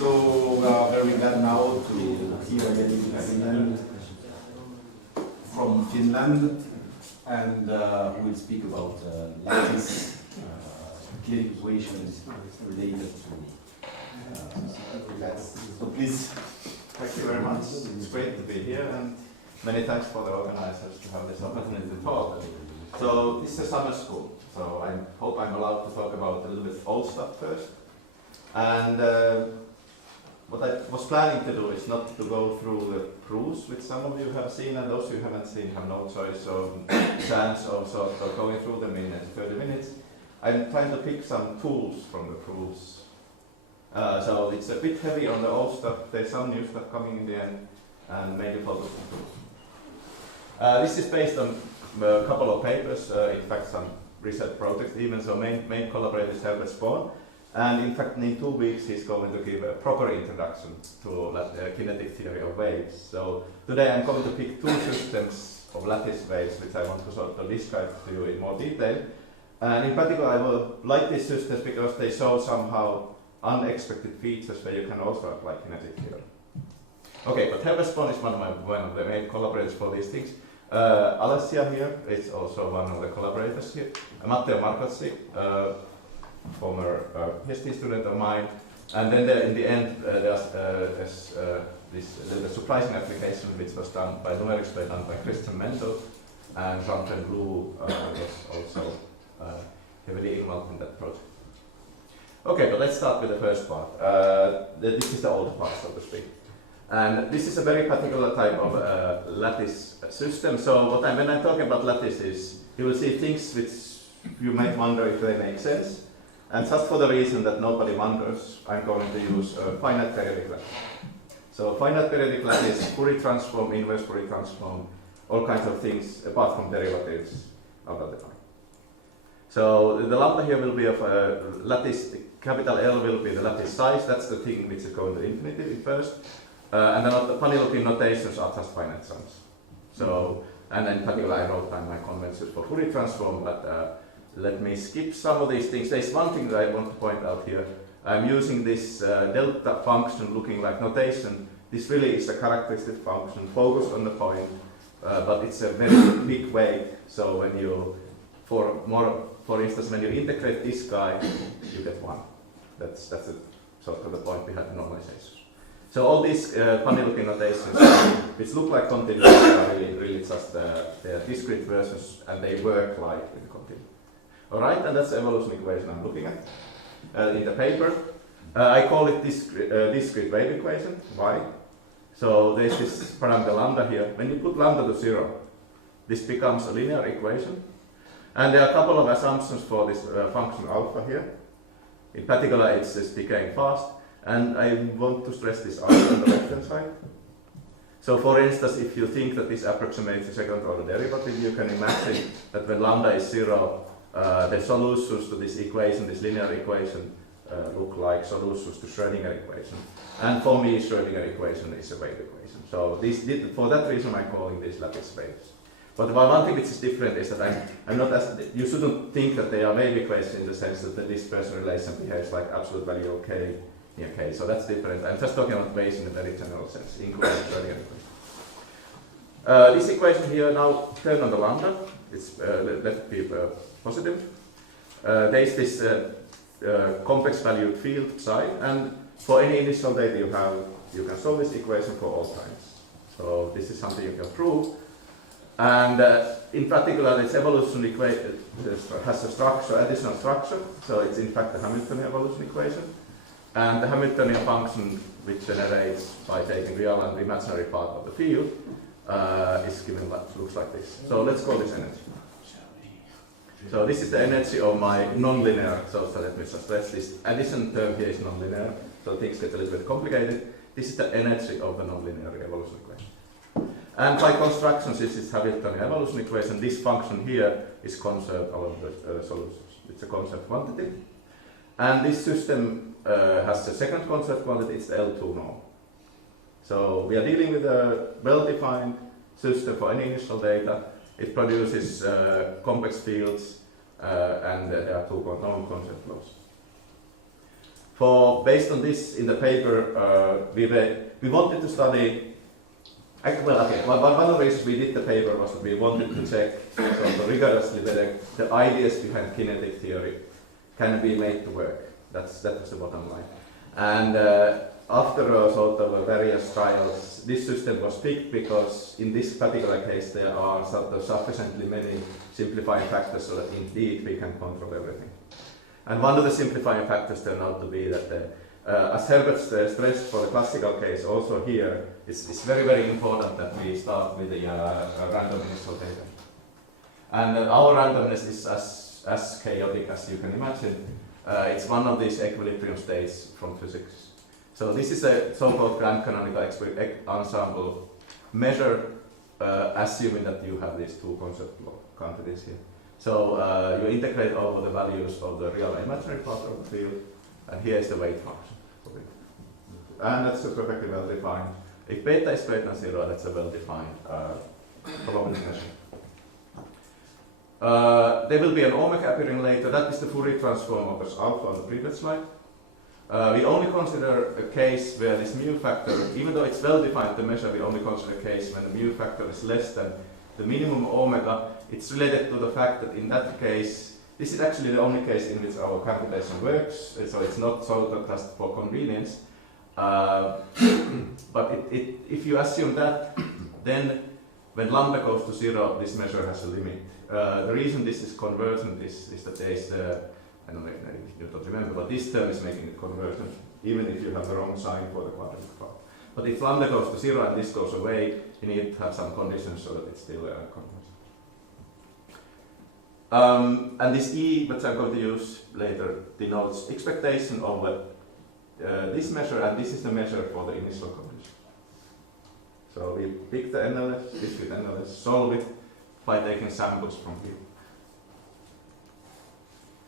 So we are very glad now to hear Jani Lukkarinen from Finland, and who will speak about lattice kinetic equations related to lattice. So please. Thank you very much. It's great to be here, and many thanks for the organizers to have this opportunity to talk. So this is a summer school, so I hope I'm allowed to talk about a little bit old stuff first. And what I was planning to do is not to go through the proofs, which some of you have seen, and those who haven't seen have no choice or chance of sort of going through them in 30 minutes. I'm trying to pick some tools from the proofs. So it's a bit heavy on the old stuff. There's some new stuff coming in the end, and mainly focus on tools. This is based on a couple of papers, in fact some research projects even, so main collaborator is Herbert Spohn. And in fact, in 2 weeks, he's going to give a proper introduction to kinetic theory of waves. So today I'm going to pick 2 systems of lattice waves, which I want to sort of describe to you in more detail. And in particular, I will like these systems because they show somehow unexpected features where you can also apply kinetic theory. Okay, but Herbert Spohn is one of the main collaborators for these things. Alessia here is also one of the collaborators here. Matteo Marcozzi, former PhD student of mine, and then in the end there's this surprising application which was done by numerics done by Christian Mendel, and Jean-Pierre Blue was also heavily involved in that project. Okay, but let's start with the first part. This is the old part, so to speak. And this is a very particular type of lattice system. So when I'm talking about lattice is, you will see things which you might wonder if they make sense. And just for the reason that nobody wonders, I'm going to use finite periodic lattice. So finite periodic lattice, Fourier transform, inverse Fourier transform, all kinds of things apart from derivatives out of the time. So the lambda here will be of lattice, capital L will be the lattice size, that's the thing which is going to infinity first. And then the funny looking notations are just finite sums. So, and in particular I wrote down my conventions for Fourier transform, but let me skip some of these things. There's one thing that I want to point out here. I'm using this delta function looking like notation. This really is a characteristic function focused on the point, but it's a very big weight. So when you, for instance, when you integrate this guy, you get 1. That's a, sort of the point behind the normalization. So all these funny looking notations, which look like continuous, are really just they're discrete versions, and they work like with the continuum. Alright, and that's the evolution equation I'm looking at in the paper. I call it discrete wave equation. Why? So there's this parameter lambda here. When you put lambda to 0, this becomes a linear equation. And there are a couple of assumptions for this function alpha here. In particular, it's decaying fast. And I want to stress this out on the left-hand side. So for instance, if you think that this approximates the second order derivative, you can imagine that when lambda is 0, the solutions to this equation, this linear equation, look like solutions to Schrödinger equation. And for me, Schrödinger equation is a wave equation. So for that reason, I'm calling these lattice waves. But one thing which is different is that I'm not you shouldn't think that they are wave equations in the sense that the dispersion relation behaves like absolute value of k near k. So that's different. I'm just talking about waves in a very general sense, including Schrödinger equation. This equation here now turn on the lambda. It's let it be positive. There is this complex valued field psi, and for any initial data you have, you can solve this equation for all times. So this is something you can prove. And in particular, this evolution equation has a structure, additional structure. So it's in fact the Hamiltonian evolution equation. And the Hamiltonian function, which generates by taking real and imaginary part of the field, is given looks like this. So let's call this energy. So this is the energy of my nonlinear. So let me just stress this addition term here is nonlinear. So things get a little bit complicated. This is the energy of the nonlinear evolution equation. And by constructions, this is Hamiltonian evolution equation. This function here is conserved along the solutions. It's a conserved quantity. And this system has the second conserved quantity, it's the L2 norm. So we are dealing with a well-defined system for any initial data. It produces complex fields, and there are 2 known concept laws. based on this in the paper, we wanted to study. Well, okay. One of the reasons we did the paper was that we wanted to check sort of rigorously whether the ideas behind kinetic theory can be made to work. That was the bottom line. And after sort of various trials, this system was picked because in this particular case there are sort of sufficiently many simplifying factors so that indeed we can control everything. And one of the simplifying factors turned out to be that as Herbert stressed for the classical case, also here, it's very, very important that we start with the random initial data. And our randomness is as chaotic as you can imagine. It's one of these equilibrium states from physics. So this is a so-called grand canonical ensemble measure, assuming that you have these two conceptual quantities here. So you integrate over the values of the real and imaginary part of the field, and here is the weight function. And that's perfectly well defined. If beta is greater than 0, that's a well-defined probability measure. There will be an omega appearing later. That is the Fourier transform of this alpha on the previous slide. We only consider a case where this mu factor, even though it's well defined the measure, we only consider a case when the mu factor is less than the minimum omega. It's related to the fact that in that case, this is actually the only case in which our computation works, so it's not so just for convenience. But if you assume that, then when lambda goes to 0, this measure has a limit. The reason this is convergent is that there is I don't know if you don't remember, but this term is making it convergent, even if you have the wrong sign for the quadratic part. But if lambda goes to 0 and this goes away, you need to have some conditions so that it's still convergent. And this E, which I'm going to use later, denotes expectation over this measure, and this is the measure for the initial condition. So we pick the NLS, discrete NLS, solve it by taking samples from here.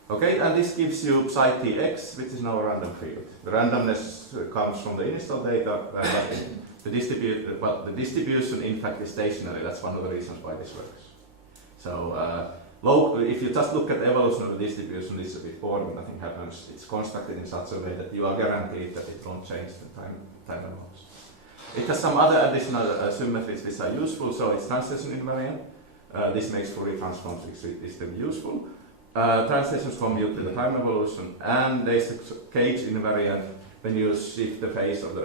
Okay, and this gives you psi tx, which is now a random field. The randomness comes from the initial data, and the distribution in fact is stationary. That's one of the reasons why this works. So if you just look at the evolution of the distribution, this is a bit boring, nothing happens. It's constructed in such a way that you are guaranteed that it won't change the time amounts. It has some other additional symmetries which are useful, so it's translation invariant. This makes Fourier transforms extremely useful. Translations commute to the time evolution, and there is a cage invariant when you shift the phase of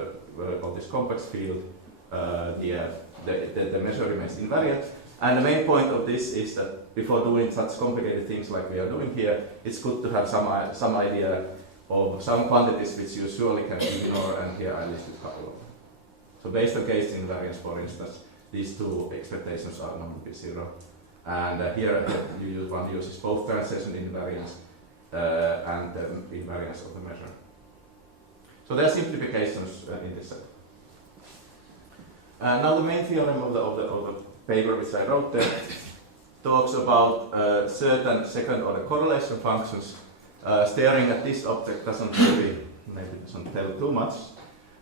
this complex field. The measure remains invariant. And the main point of this is that before doing such complicated things like we are doing here, it's good to have some idea of some quantities which you surely can ignore, and here I listed a couple of them. So based on case invariance, for instance, these two expectations are not to be 0. And here one uses both translation invariance and invariance of the measure. So there are simplifications in this set. Now the main theorem of the paper which I wrote there talks about certain second order correlation functions. Staring at this object doesn't tell too much,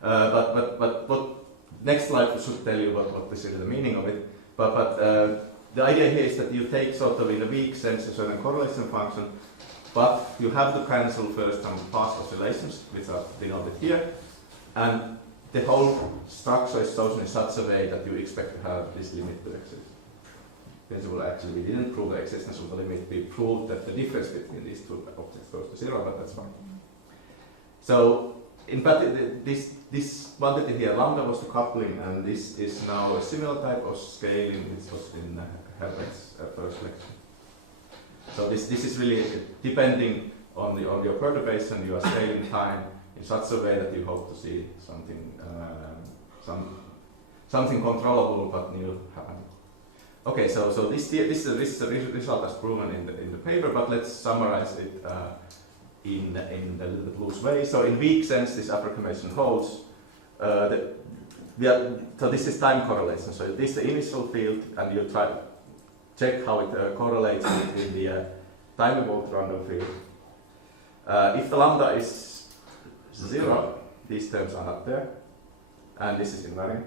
but what next slide should tell you what is really the meaning of it. But the idea here is that you take sort of in a weak sense a certain correlation function, but you have to cancel first some fast oscillations, which are denoted here, and the whole structure is chosen in such a way that you expect to have this limit to exist. In principle, actually, we didn't prove the existence of the limit, we proved that the difference between these two objects goes to 0, but that's fine. So, in fact, this quantity here, lambda, was the coupling, and this is now a similar type of scaling which was in Herbert's first lecture. So this is really depending on your perturbation, you are scaling time in such a way that you hope to see something controllable but new happening. Okay, so this result as proven in the paper, but let's summarize it in a little bit loose way. So in weak sense, this approximation holds. So this is time correlation. So this is the initial field, and you try to check how it correlates with the time evolved random field. If the lambda is 0, these terms are not there, and this is invariant.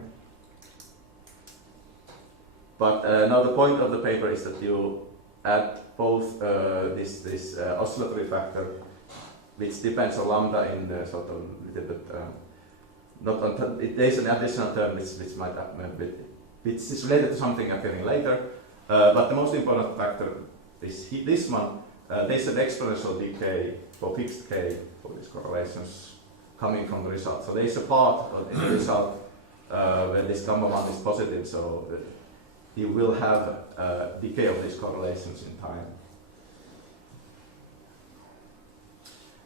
But now the point of the paper is that you add both this oscillatory factor which depends on lambda in the sort of little bit, not on there's an additional term which might which is related to something appearing later, but the most important factor is this one. There's an exponential decay for fixed k for these correlations coming from the result. So there's a part in the result where this gamma 1 is positive, so you will have decay of these correlations in time.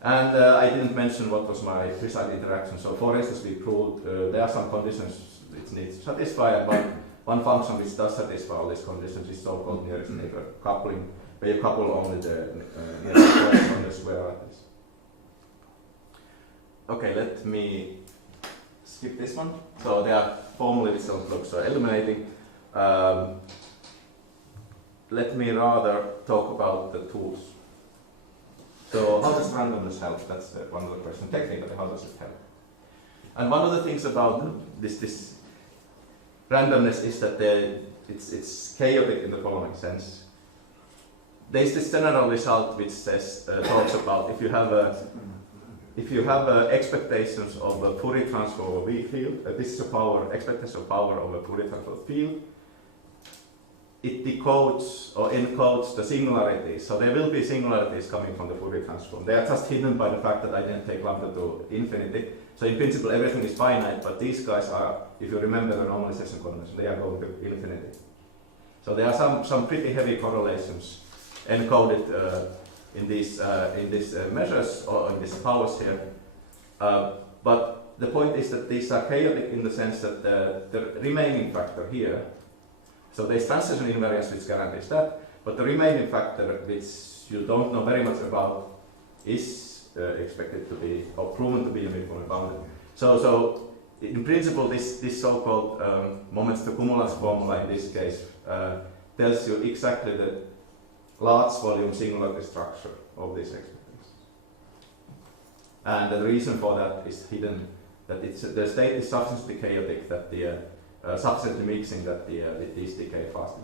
And I didn't mention what was my precise interaction. So for instance, we proved there are some conditions which need to satisfy, and one function which does satisfy all these conditions is so-called nearest neighbor coupling, where you couple only the nearest points on the square lattice. Okay, let me skip this one. So there are formally which don't look so eliminating. Let me rather talk about the tools. So how does randomness help? That's one of the questions. Technically, how does it help? And one of the things about this randomness is that it's chaotic in the following sense. There's this general result which says talks about if you have expectations of a Fourier transform of a weak field, this is a expectation of power of a Fourier transform field. It decodes or encodes the singularities. So there will be singularities coming from the Fourier transform. They are just hidden by the fact that I didn't take lambda to infinity. So in principle everything is finite, but these guys are, if you remember the normalization convention, they are going to infinity. So there are some pretty heavy correlations encoded in these measures or in these powers here. But the point is that these are chaotic in the sense that the remaining factor here, so there's transition invariance which guarantees that, but the remaining factor which you don't know very much about is expected to be, or proven to be uniformly bounded. So in principle this so-called moments to cumulants formula in this case tells you exactly the large volume singularity structure of these expectations. And the reason for that is hidden, that the state is sufficiently chaotic that the sufficiently mixing that it is decay fast.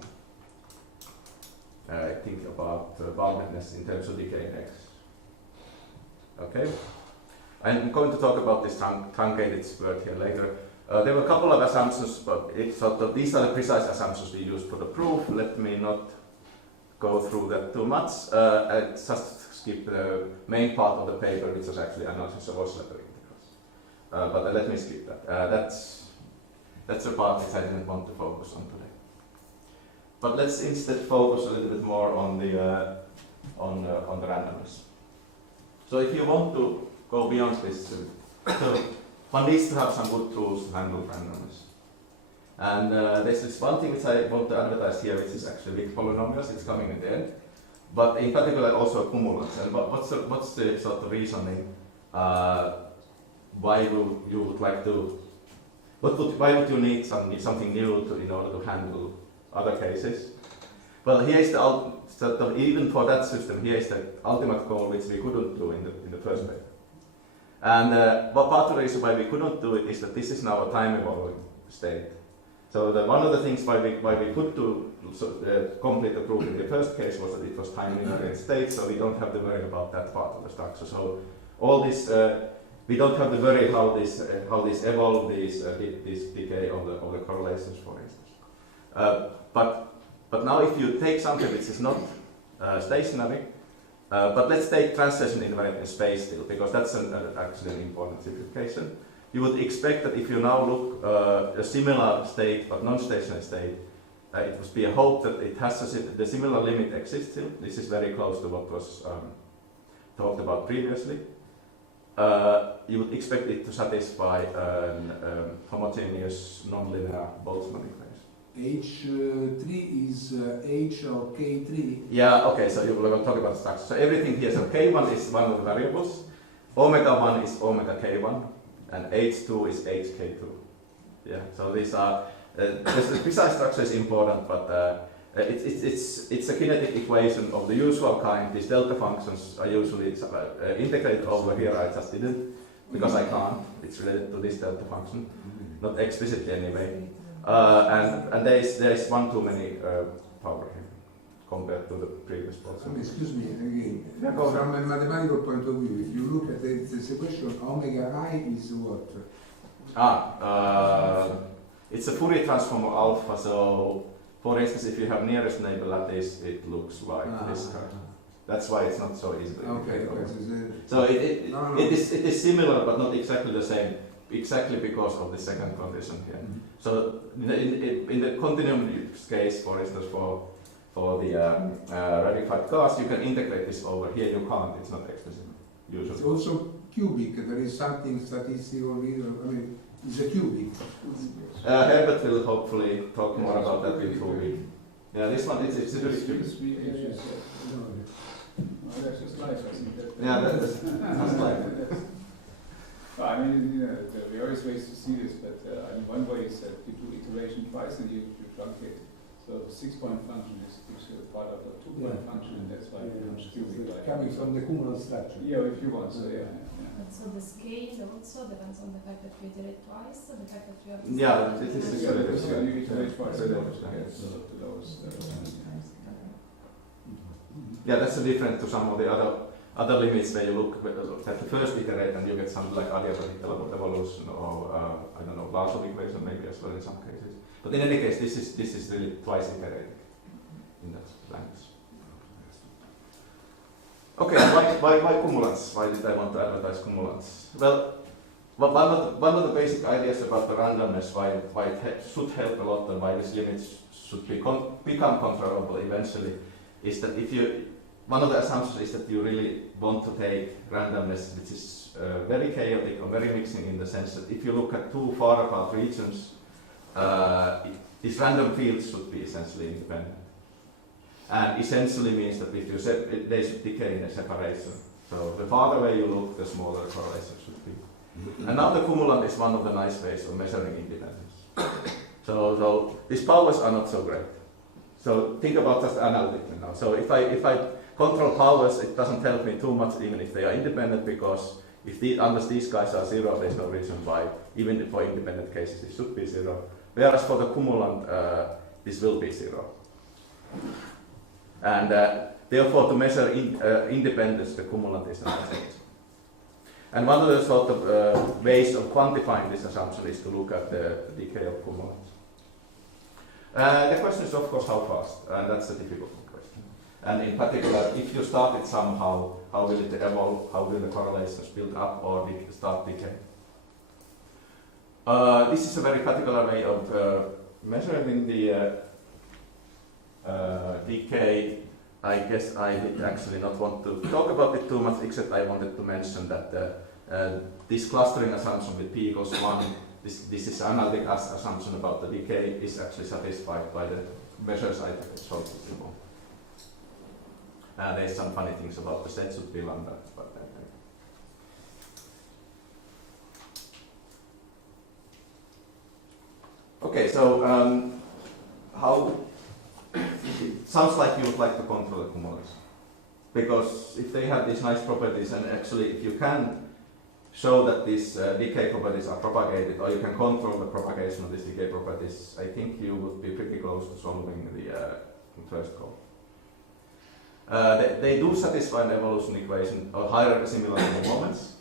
Think about boundedness in terms of decay in X. Okay? I'm going to talk about this truncated word here later. There were a couple of assumptions, but these are the precise assumptions we used for the proof. Let me not go through that too much. I just skip the main part of the paper, which was actually analysis of oscillatory integrals. But let me skip that. That's a part which I didn't want to focus on today. But let's instead focus a little bit more on the randomness. So if you want to go beyond this, so one needs to have some good tools to handle randomness. And there's this one thing which I want to advertise here, which is actually Wick polynomials. It's coming at the end. But in particular also cumulants. And what's the sort of reasoning why you would like to? Why would you need something new in order to handle other cases? Well, here is the even for that system, here is the ultimate goal which we couldn't do in the first paper. And part of the reason why we couldn't do it is that this is now a time evolving state. So one of the things why we could do complete the proof in the first case was that it was time invariant state, so we don't have to worry about that part of the structure. So all this. We don't have to worry how this evolve this decay of the correlations, for instance. But now if you take something which is not stationary, but let's take translation invariant in space still, because that's actually an important simplification. You would expect that if you now look a similar state but non-stationary state, it would be a hope that it has the similar limit exists still. This is very close to what was talked about previously. You would expect it to satisfy homogeneous nonlinear Boltzmann equation. H3 is H of K3. Yeah, okay, so you will talk about structure. So everything here, so K1 is one of the variables, omega 1 is omega K1, and H2 is HK2. Yeah, so these are, the precise structure is important, but it's a kinetic equation of the usual kind. These delta functions are usually integrated over here. I just didn't, because I can't. It's related to this delta function, not explicitly anyway. And there is one too many power here, compared to the previous Boltzmann. Excuse me, again, Yeah, go from a mathematical point of view, if you look at the equation, omega I is what? It's a Fourier transform of alpha, so for instance, if you have nearest neighbor lattice, it looks like this kind. That's why it's not so easily. Okay, so it is similar, but not exactly the same, exactly because of the second condition here. Mm-hmm. So in the continuum case, for instance, for the rarified gas, you can integrate this over. Here you can't, it's not explicit usually. It's also cubic, there is something statistical, I mean, it's a cubic. Herbert will hopefully talk more about that with Wick. Yeah, this one, it's really cubic. That's a slide, I think. Yeah, that's a slide. I mean, there are various ways to see this, but I mean, one way is that you do iteration twice and you truncate. So the 6-point function is part of a 2-point function, and that's why it becomes cubic. It's coming from the cumulant structure. Yeah, if you want, so yeah. But so the scale also depends on the fact that we iterate twice, so the fact that we have to Yeah, it is You iterate twice, So the that- lowest. Yeah, that's the difference to some of the other limits where you look at the first iterate and you get something like adiabatic evolution or I don't know, Larson equation maybe as well in some cases. But in any case, this is really twice iterated in that language. Okay, why cumulants? Why did I want to advertise cumulants? Well, one of the basic ideas about the randomness, why it should help a lot and why these limits should become controllable eventually, is that one of the assumptions is that you really want to take randomness which is very chaotic or very mixing in the sense that if you look at two far apart regions, these random fields should be essentially independent. And essentially means that if you they should decay in a separation. So the farther away you look, the smaller the correlation should be. And now the cumulant is one of the nice ways of measuring independence. So these powers are not so great. So think about just analytically now. So if I control powers, it doesn't help me too much even if they are independent, because unless these guys are zero, there's no reason why, even for independent cases, it should be zero. Whereas for the cumulant, this will be zero. And therefore, to measure independence, the cumulant is not a change. And one of the sort of ways of quantifying this assumption is to look at the decay of cumulants. The question is, of course, how fast, and that's a difficult question. And in particular, if you start it somehow, how will it evolve? How will the correlations build up or start decay? This is a very particular way of measuring the decay. I guess I did actually not want to talk about it too much, except I wanted to mention that this clustering assumption with p equals 1, this is analytic assumption about the decay, is actually satisfied by the measures I showed before. There's some funny things about the set should be lambda, but okay, so how it sounds like you would like to control the cumulants, because if they have these nice properties, and actually if you can show that these decay properties are propagated, or you can control the propagation of these decay properties, I think you would be pretty close to solving the first goal. They do satisfy an evolution equation, or higher similar to the moments,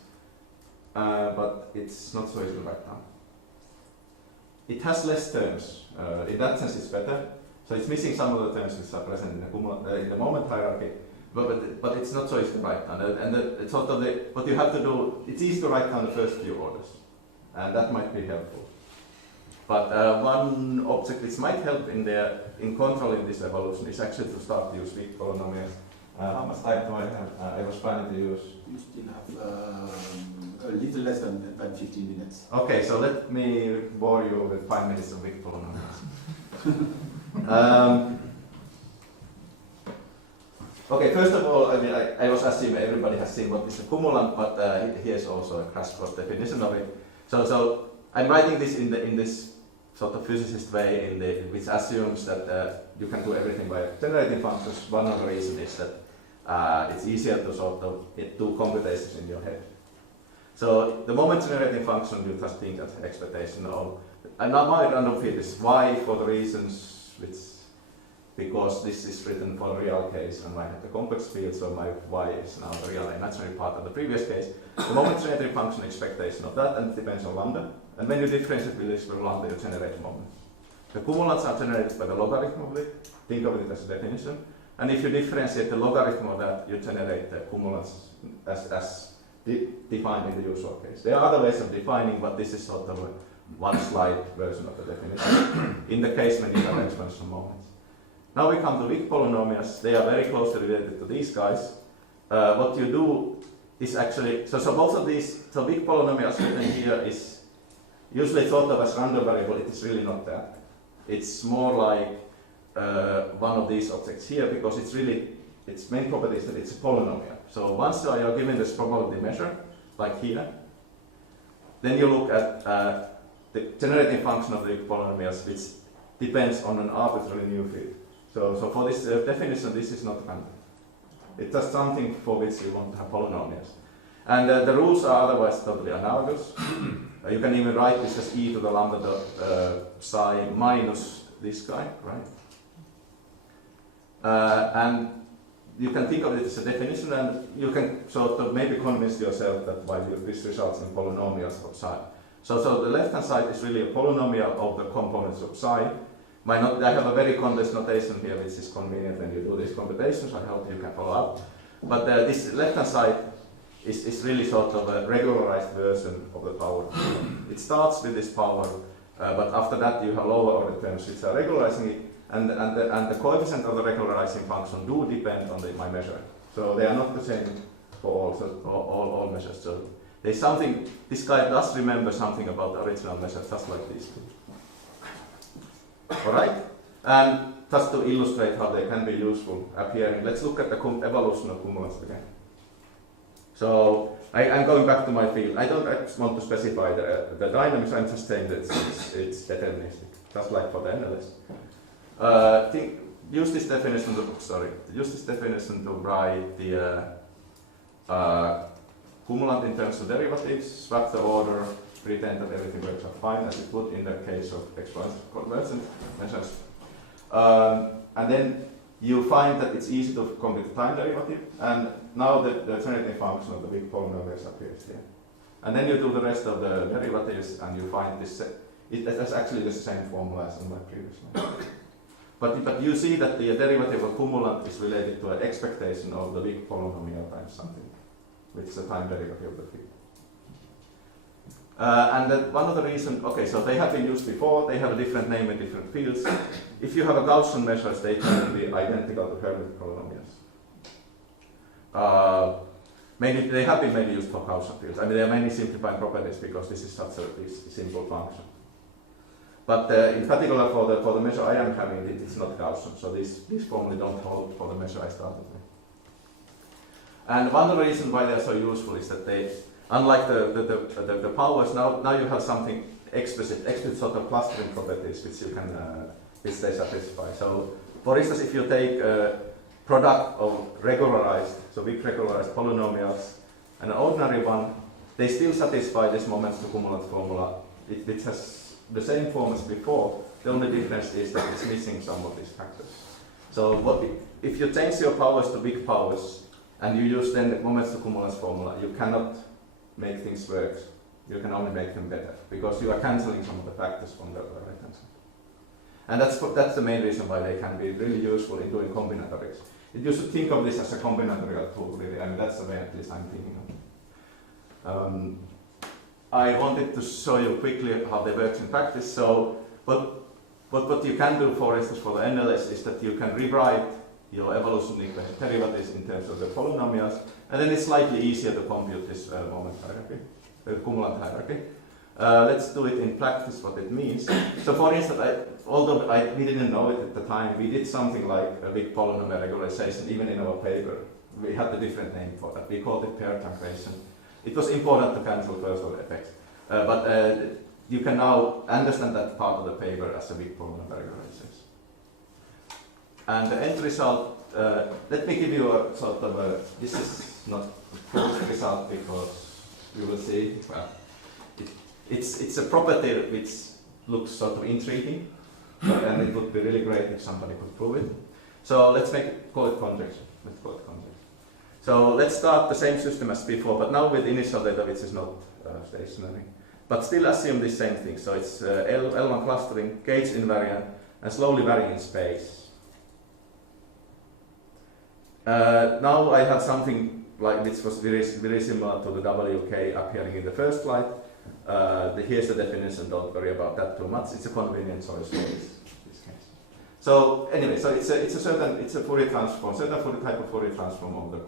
but it's not so easy to write down. It has less terms. In that sense, it's better. So it's missing some of the terms which are present in the moment hierarchy, but it's not so easy to write down. And sort of what you have to do, it's easy to write down the first few orders, and that might be helpful. But one object which might help in controlling this evolution is actually to start to use Wick polynomials. How much time do I have? I was planning to use. You still have a little less than 15 minutes. Okay, so let me bore you with 5 minutes of Wick polynomials. Okay, first of all, I mean, I was assuming everybody has seen what is a cumulant, but here's also a crash course definition of it. So I'm writing this in this sort of physicist way, which assumes that you can do everything by generating functions. One of the reasons is that it's easier to sort of do computations in your head. So the moment generating function, you just think that expectation of, and now my random field is y for the reasons which because this is written for the real case and I have the complex field, so my y is now the real imaginary part of the previous case. The momentary function expectation of that, and it depends on lambda. And when you differentiate with this with lambda, you generate moments. The cumulants are generated by the logarithm of it. Think of it as a definition. And if you differentiate the logarithm of that, you generate the cumulants as defined in the usual case. There are other ways of defining, but this is sort of a one slide version of the definition in the case when you have exponential moments. Now we come to Wick polynomials. They are very closely related to these guys. What you do is actually, so both of these, so Wick polynomials written here is usually thought of as random variable. It is really not that. It's more like one of these objects here, because it's really, its main property is that it's a polynomial. So once you are given this probability measure, like here, then you look at the generating function of the polynomials, which depends on an arbitrary new field. So for this definition, this is not random. It's just something for which you want to have polynomials. And the rules are otherwise totally analogous. You can even write this as e to the lambda dot psi minus this guy, right? And you can think of it as a definition, and you can sort of maybe convince yourself that this results in polynomials of psi. So the left-hand side is really a polynomial of the components of psi. I have a very condensed notation here, which is convenient when you do these computations. I hope you can follow up. But this left-hand side is really sort of a regularized version of the power. It starts with this power, but after that you have lower order terms which are regularizing it, and the coefficient of the regularizing function do depend on my measure. So they are not the same for all measures. So there's something, this guy does remember something about the original measures, just like these two. Alright? And just to illustrate how they can be useful appearing, let's look at the evolution of cumulants again. So I'm going back to my field. I don't want to specify the dynamics, I'm just saying that it's deterministic, just like for the NLS. Use this definition to write the cumulant in terms of derivatives, swap the order, pretend that everything works out fine, as it would in the case of exponential convergent measures. And then you find that it's easy to compute the time derivative, and now the generating function of the Wick polynomials appears here. And then you do the rest of the derivatives, and you find this. That's actually the same formula as in my previous one. But you see that the derivative of cumulant is related to an expectation of the Wick polynomial times something, which is the time derivative of the field. And that one of the reasons, okay, so they have been used before, they have a different name in different fields. If you have a Gaussian measures, they can be identical to Hermite polynomials. They have been mainly used for Gaussian fields. I mean, they are mainly simplifying properties because this is such a simple function. But in particular for the measure I am having, it's not Gaussian, so these formally don't hold for the measure I started with. And one of the reasons why they are so useful is that they, unlike the powers, now you have something explicit sort of clustering properties which you can which they satisfy. So, for instance, if you take a product of regularized, so Wick regularized polynomials and an ordinary one, they still satisfy this moments to cumulant formula. It has the same form as before. The only difference is that it's missing some of these factors. So, if you change your powers to Wick powers and you use then the moments to cumulants formula, you cannot make things work. You can only make them better because you are cancelling some of the factors from the right hand side. And that's the main reason why they can be really useful in doing combinatorics. You should think of this as a combinatorial tool, really. I mean, that's the way at least I'm thinking of. I wanted to show you quickly how they work in practice. So, what you can do, for instance, for the NLS is that you can rewrite your evolution equation derivatives in terms of the polynomials, and then it's slightly easier to compute this moment hierarchy, the cumulant hierarchy. Let's do it in practice, what it means. So for instance, although we didn't know it at the time, we did something like a big polynomial regularization, even in our paper. We had a different name for that. We called it pair truncation. It was important to cancel first order effects. But you can now understand that part of the paper as a big polynomial regularization. And the end result, let me give you a sort of a, this is not full result because you will see, well, it's a property which looks sort of intriguing, and it would be really great if somebody could prove it. So let's call it conjecture. So let's start the same system as before, but now with initial data which is not stationary. But still assume the same thing. So it's L1 clustering, gauge invariant, and slowly varying in space. Now I have something like which was very similar to the WK appearing in the first slide. Here's the definition. Don't worry about that too much. It's a convenient choice for this case. So anyway, so it's a Fourier transform, certain type of Fourier transform of the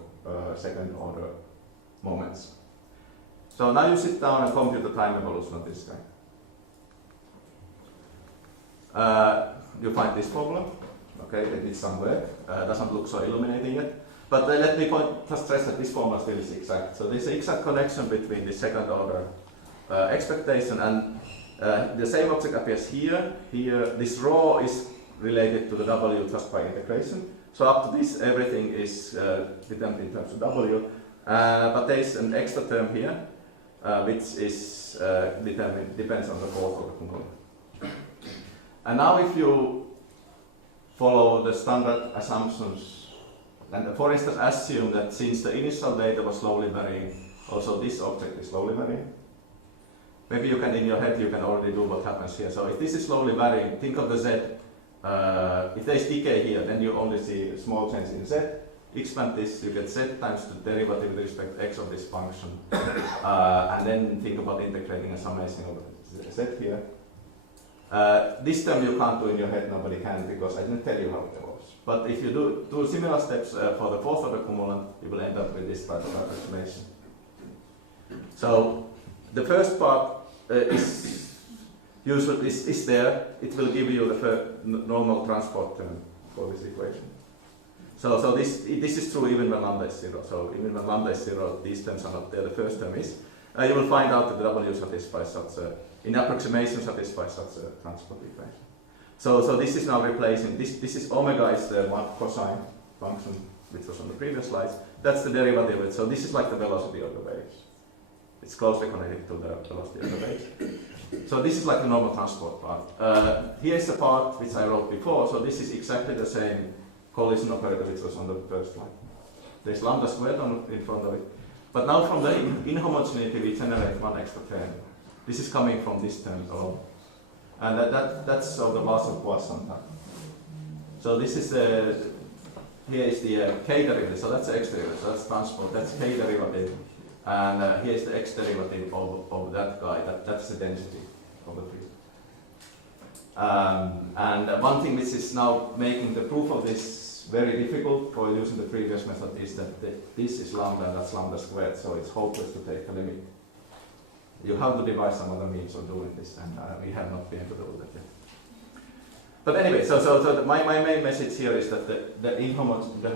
second order moments. So now you sit down and compute the time evolution of this guy. You find this problem. Okay, it needs some work. Doesn't look so illuminating yet. But let me just stress that this formula still is exact. So there's an exact connection between the second order expectation and the same object appears here. Here, this rho is related to the W just by integration. So up to this, everything is determined in terms of W. But there is an extra term here, which is depends on the fourth order component. And now if you follow the standard assumptions, and for instance assume that since the initial data was slowly varying, also this object is slowly varying. Maybe you can, in your head, you can already do what happens here. So if this is slowly varying, think of the Z. If there is decay here, then you only see a small change in Z. Expand this, you get Z times the derivative with respect to X of this function. And then think about integrating a summation of Z here. This term you can't do in your head, nobody can, because I didn't tell you how it evolves. But if you do similar steps for the fourth order cumulant, you will end up with this type of approximation. So the first part is there. It will give you the normal transport term for this equation. So this is true even when lambda is 0. So even when lambda is 0, these terms are not there. The first term is. You will find out that the W satisfies such a, in approximation satisfies such a transport equation. So this is now replacing, this is omega is the cosine function which was on the previous slides. That's the derivative of it. So this is like the velocity of the waves. It's closely connected to the velocity of the waves. So this is like the normal transport part. Here's the part which I wrote before. So this is exactly the same collision operator which was on the first slide. There's lambda squared in front of it. But now from the inhomogeneity we generate one extra term. This is coming from this term alone. And that's of the mass of Poisson type. So this is here is the k derivative, so that's the x derivative, so that's transport, that's k derivative. And here's the x derivative of that guy, that's the density of the field. And one thing which is now making the proof of this very difficult for using the previous method is that this is lambda and that's lambda squared, so it's hopeless to take a limit. You have to devise some other means of doing this, and we have not been able to do that yet. But anyway, so my main message here is that the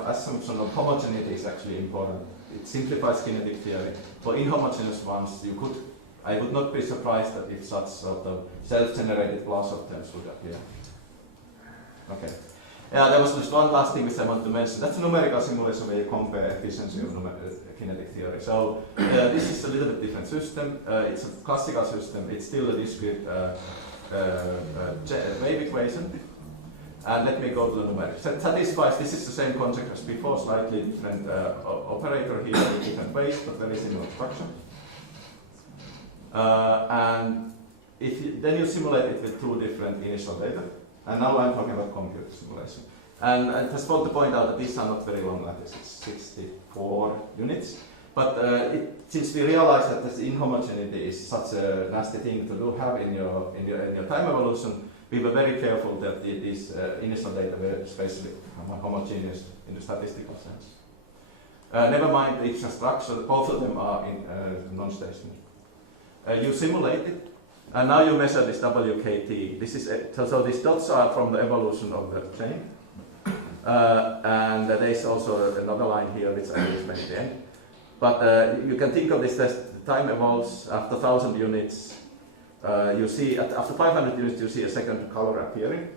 assumption of homogeneity is actually important. It simplifies kinetic theory. For inhomogeneous ones, I would not be surprised that if such sort of self-generated class of terms would appear. Okay. Yeah, there was just one last thing which I wanted to mention. That's a numerical simulation where you compare efficiency of kinetic theory. So this is a little bit different system. It's a classical system. It's still a discrete wave equation. And let me go to the numerics. That satisfies, this is the same concept as before, slightly different operator here in different ways, but very similar structure. And then you simulate it with two different initial data. And now I'm talking about computer simulation. And I just want to point out that these are not very long lattices, 64 units. But since we realize that this inhomogeneity is such a nasty thing to have in your time evolution, we were very careful that these initial data were spatially homogeneous in the statistical sense. Never mind the extra structure, both of them are in non-stationary. You simulate it. And now you measure this WKT. This is so these dots are from the evolution of the chain. And there is also another line here which I will explain at the end. But you can think of this as the time evolves after 1,000 units. You see, after 500 units, you see a second color appearing.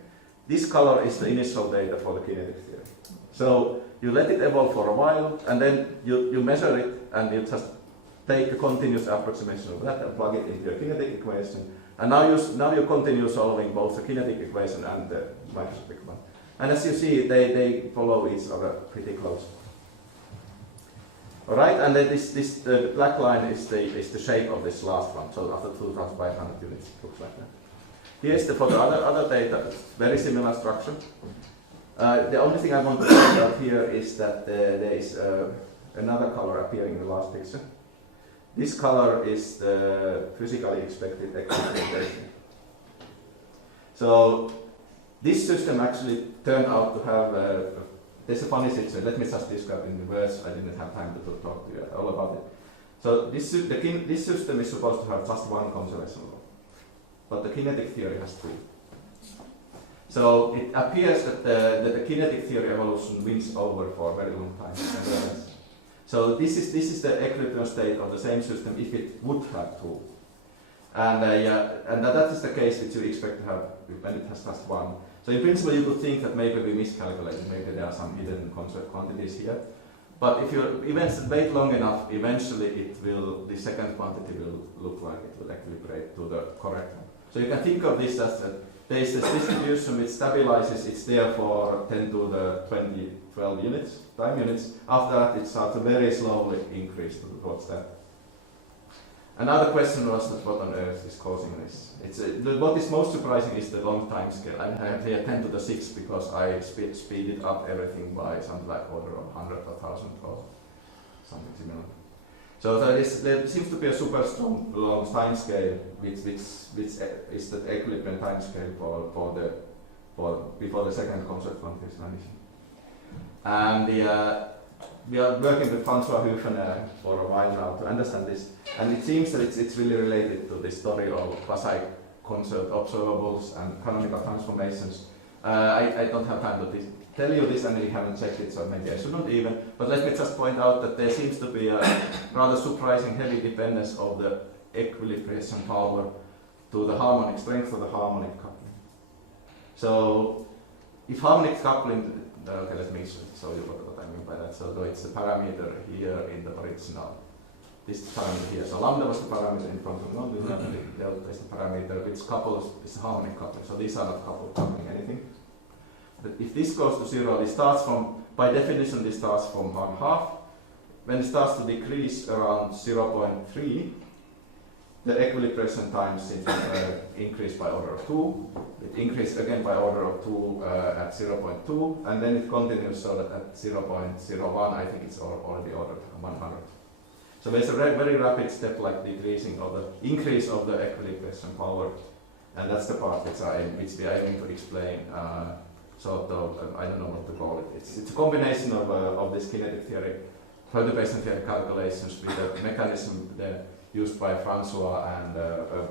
This color is the initial data for the kinetic theory. So you let it evolve for a while, and then you measure it, and you just take a continuous approximation of that and plug it into your kinetic equation. And now you continue solving both the kinetic equation and the microscopic one. And as you see, they follow each other pretty close. All right, and then the black line is the shape of this last one. So after 2,500 units, it looks like that. Here's for the other data. It's very similar structure. The only thing I want to point out here is that there is another color appearing in the last picture. This color is the physically expected equilibration. So this system actually turned out to have there's a funny situation. Let me just describe in the words. I didn't have time to talk to you all about it. So this system is supposed to have just one conservation law, but the kinetic theory has three. So it appears that the kinetic theory evolution wins over for a very long time. So this is the equilibrium state of the same system if it would have two. And that is the case which you expect to have when it has just one. So in principle you could think that maybe we miscalculated, maybe there are some hidden concept quantities here. But if you wait long enough, eventually the second quantity will look like it will equilibrate to the correct one. So you can think of this as there is this distribution which stabilizes, it's there for 10 to the 12 units, time units. After that it starts to very slowly increase towards that. Another question was that what on earth is causing this. What is most surprising is the long time scale. I have here 10 to the 6 because I speeded up everything by something like order of 100 or 1,000 or something similar. So there seems to be a super strong long time scale, which is the equilibrium time scale before the second concept quantity is vanishing. And we are working with François Hufener for a while now to understand this, and it seems that it's really related to the story of quasi-constant observables and canonical transformations. I don't have time to tell you this, and we haven't checked it, so maybe I shouldn't even. But let me just point out that there seems to be a rather surprising heavy dependence of the equilibration power to the harmonic strength of the harmonic coupling. So if harmonic coupling, okay, let me show you what I mean by that. So it's the parameter here in the original. This parameter here. So lambda was the parameter in front of non-linear, and delta is the parameter which couples is the harmonic coupling. So these are not coupling anything. But if this goes to zero, this starts from, by definition, this starts from 1/2. When it starts to decrease around 0.3, the equilibration time seems to increase by order of 2. It increases again by order of 2 at 0.2, and then it continues so that at 0.01, I think it's already ordered 100. So there's a very rapid step like decreasing of the increase of the equilibration power, and that's the part which we are aiming to explain. Sort of, I don't know what to call it. It's a combination of this kinetic theory, perturbation theory calculations with the mechanism used by François and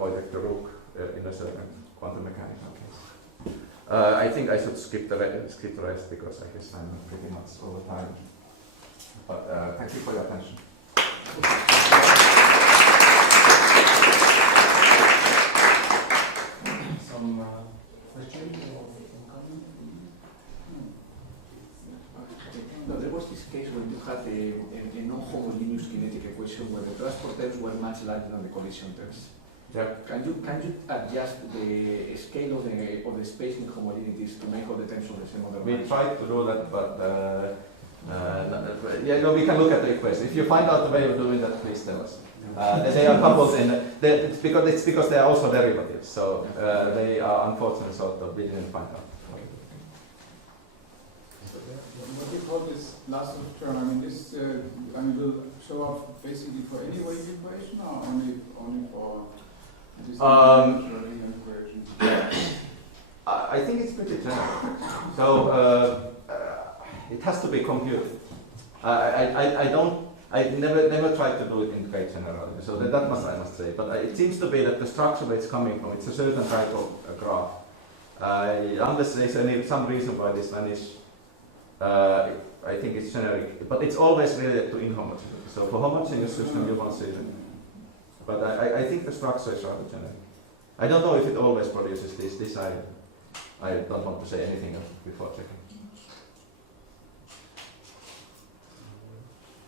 Wojtek de Rook in a certain quantum mechanical case. I think I should skip the rest because I guess I'm pretty much over time. But thank you for your attention. Some questions or comment? No, there was this case when you had a non-homogeneous kinetic equation where the transport terms were much larger than the collision terms. Yeah. Can you adjust the scale of the spacing homogeneities to make all the terms of the same order? We tried to do that, but yeah, no, we can look at the equation. If you find out the way of doing that, please tell us. They are coupled in. It's because they are also derivatives, so they are unfortunately sort of we didn't find out. What do you call this last term? I mean, this will show up basically for any wave equation, or only for this equation? I think it's pretty general. So it has to be computed. I never tried to do it in great generality. So that much I must say. But it seems to be that the structure where it's coming from, it's a certain type of graph. Unless there's some reason why this vanished. I think it's generic, but it's always related to inhomogeneity. So for homogeneous system, you won't see it. But I think the structure is rather generic. I don't know if it always produces this. I don't want to say anything before checking.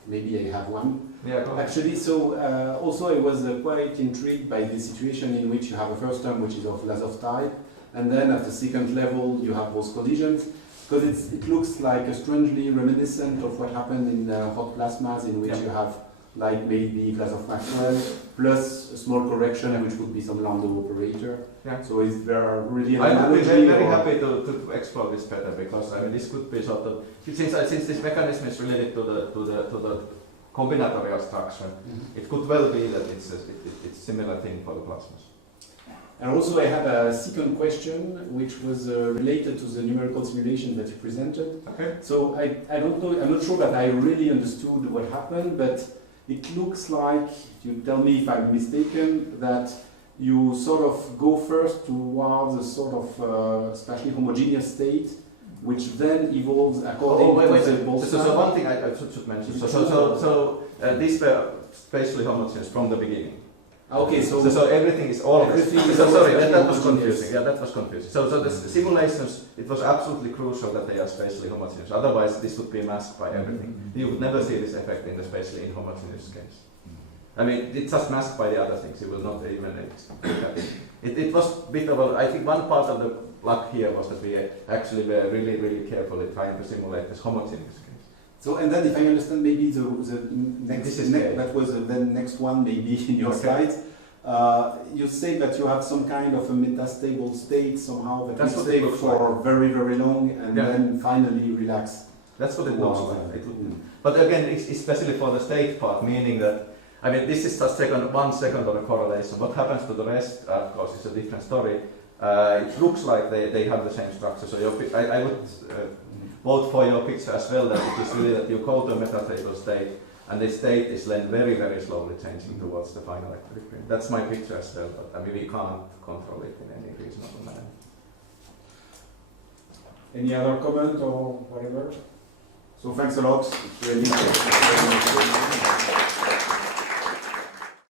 Maybe I have one. Yeah, go ahead. Actually, so also I was quite intrigued by the situation in which you have a first term which is of Lazov type, and then at the second level you have those collisions. because it looks like a strangely reminiscent of what happened in hot plasmas, in which Yeah. you have like maybe class of Maxwell plus a small correction, which would be some Landau operator. Yeah. So is there really an I would be analogy? very or- happy to explore this better, because I mean this could be sort of, since this mechanism is related to the combinatorial structure, Mhm. it could well be that it's similar thing for the plasmas. And also I had a second question, which was related to the numerical simulation that you presented. Okay. So I don't know, I'm not sure that I really understood what happened, but it looks like, you tell me if I'm mistaken, that you sort of go first towards a sort of spatially homogeneous state, which then evolves according to the Boltzmann. So one thing I should mention. These were spatially homogeneous from the beginning. Okay, so everything is always. everything is Sorry, always that was homogeneous. confusing. Yeah, that was confusing. So the simulations, it was absolutely crucial that they are spatially homogeneous. Otherwise, this would be masked by everything. You would never see this effect in the spatially inhomogeneous case. I mean, it's just masked by the other things. You will not even look at it. It was a bit of a. I think one part of the luck here was that we actually were really, really carefully trying to simulate this homogeneous case. So, and then if I understand maybe the next, This is the- that was the next one maybe in your Okay. slides, you say that you have some kind of a metastable state somehow that That's will what it stay looks for very, very long and Yeah. then finally relax. That's what it looks towards like. the- It would, but again, especially for the state part, meaning that, I mean, this is just 1 second of a correlation. What happens to the rest, of course, is a different story. It looks like they have the same structure. So I would vote for your picture as well, that it is really that you go to a metastable state, and the state is then very, very slowly changing towards the final equilibrium. That's my picture as well, but I mean, we can't control it in any reasonable manner. Any other comment or whatever? So thanks a lot. It's really